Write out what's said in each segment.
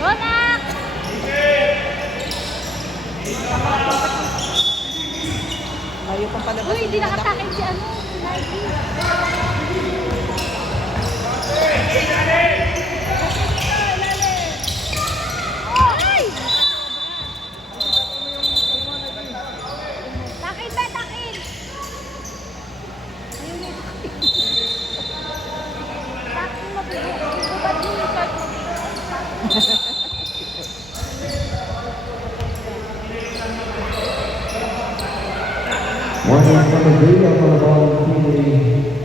Ronak! Ayaw pang palabas. Uy, hindi nakatakil si ano. Ay! Takil ba, takil! Takil mo po. Ba't yung start mo? One is number 3 on the ball, team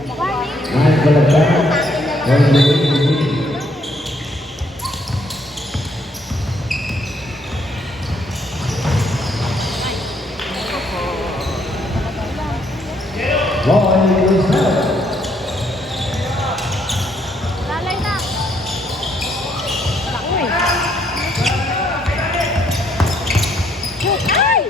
9 Balagtas. One is Lalay na. Uy. Ay!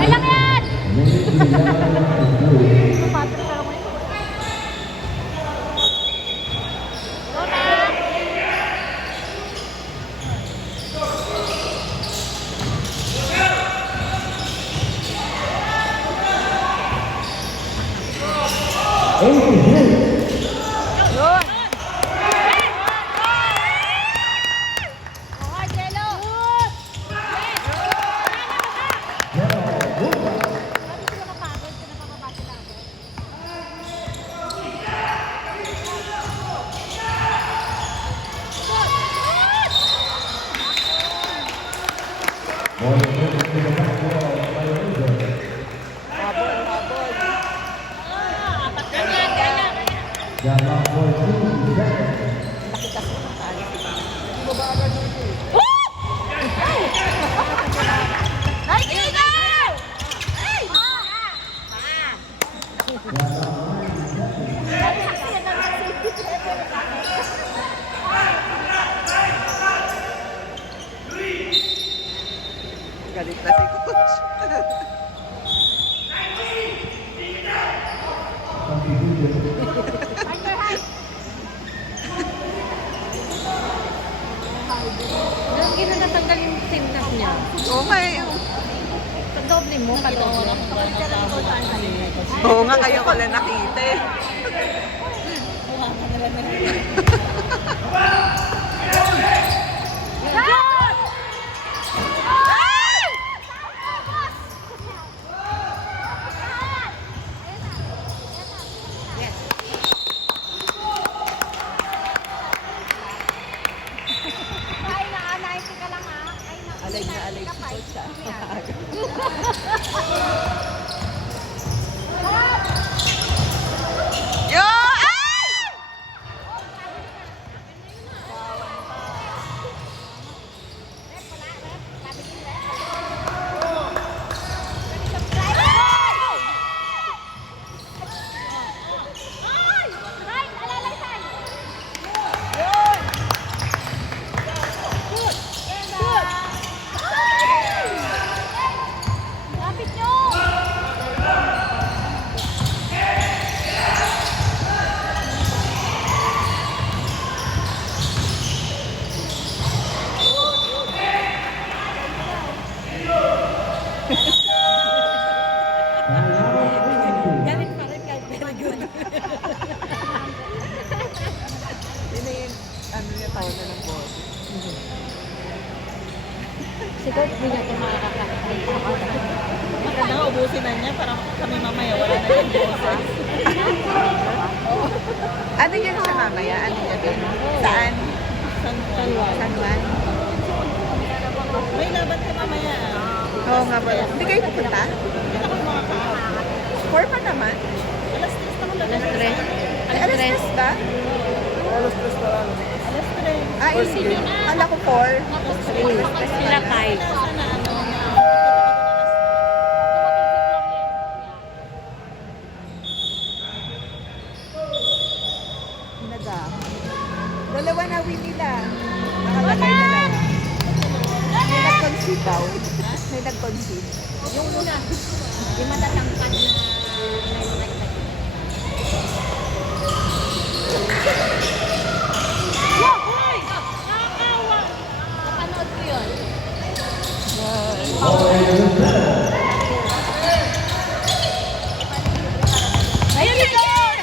Ay lang yan! Galit na si Coach. Doon ginanatanggal yung timnas niya. Oo nga eh. Kadoble mo, kadoble. Oo nga, kayo ko lang nakita eh. Alig na alig si Coach ah. Yo! Ay! Si Coach, hindi niya ito makakakain. Maganda nga, ubusin na niya para kami mamaya wala na yung boses. Ano yun siya mamaya? Ano yun doon? Saan? San Juan. May laban ka mamaya. Oo nga ba? Hindi kayo pupunta? Hindi ako makakain. 4 pa naman? Alas 3 na ko lang. Alas 3. Ay, alas 3 ba? Alas 3 pa lang. Alas 3. Ay, hindi. Kala ko 4. Sila kay. Sana ano na. Dalawa na win nila. Nakalagay na lang. May nag-concede daw. May nag-concede. Yung una, yung matatangkad na napanood ko yun. Ayun na yun!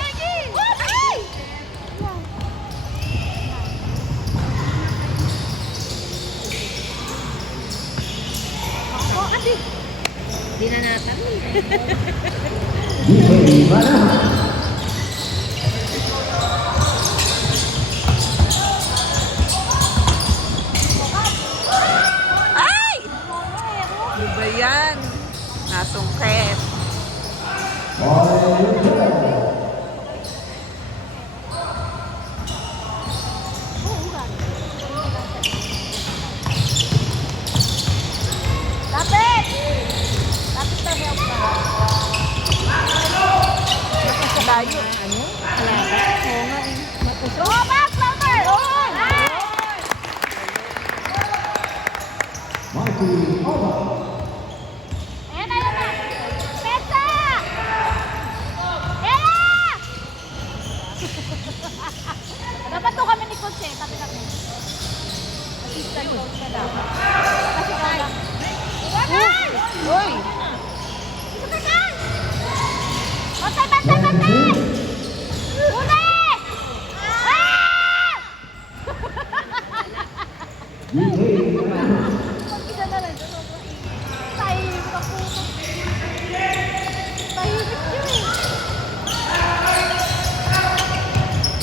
Di na natin. DJ Manahan. Ay! Ano ba yan? Nasungkit. Lapit! Lapit na help na. Layo. Ano? Lapit? Oo nga eh. Throw back, Flower! Marky Oba. Ayan na, ayan na! Pesa! Ayan! Dapat to kami ni Coach eh. Tabi kami. Assistant coach na dapat. Kasi kaya. Iwanan! Uy! Iwanan! Bantay, bantay, bantay! Uli! Ah! DJ Manahan. Pagkita na lang. Tahimik ako. Tahimik yun eh.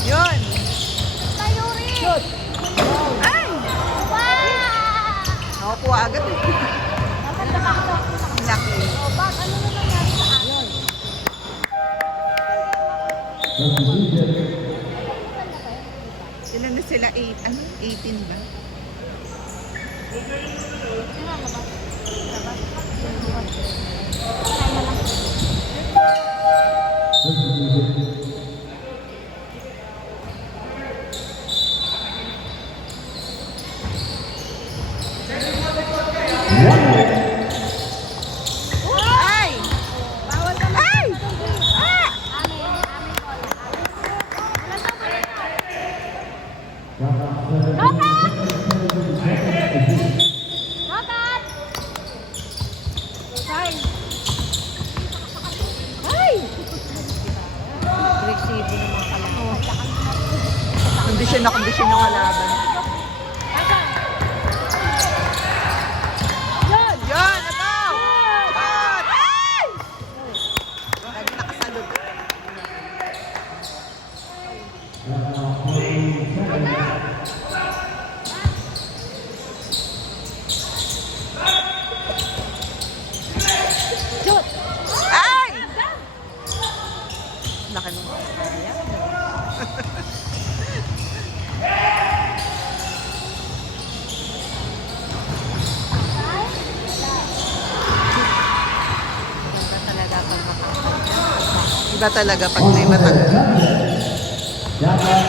Yun! Tayo rin. Ay! Wow! Nakakuha agad eh. Dapat nakakita. Laki. O, bak, ano na nangyari sa akin? Substitution. Sila na sila 8. Ano? 18 ba? Substitution. Ay! Bawal ka na. Ay! Ah! Amin, amin ko. Wala na ba? Notat! Ay! Ay! Resibo naman pala. Kondisyon na kondisyon yung kalaban. Yun! Yun! Ito! Shot! Ay! Lagi nakasalog. Shoot! Ay! Laki nung kaya. Iba talaga pag may matag. Dapat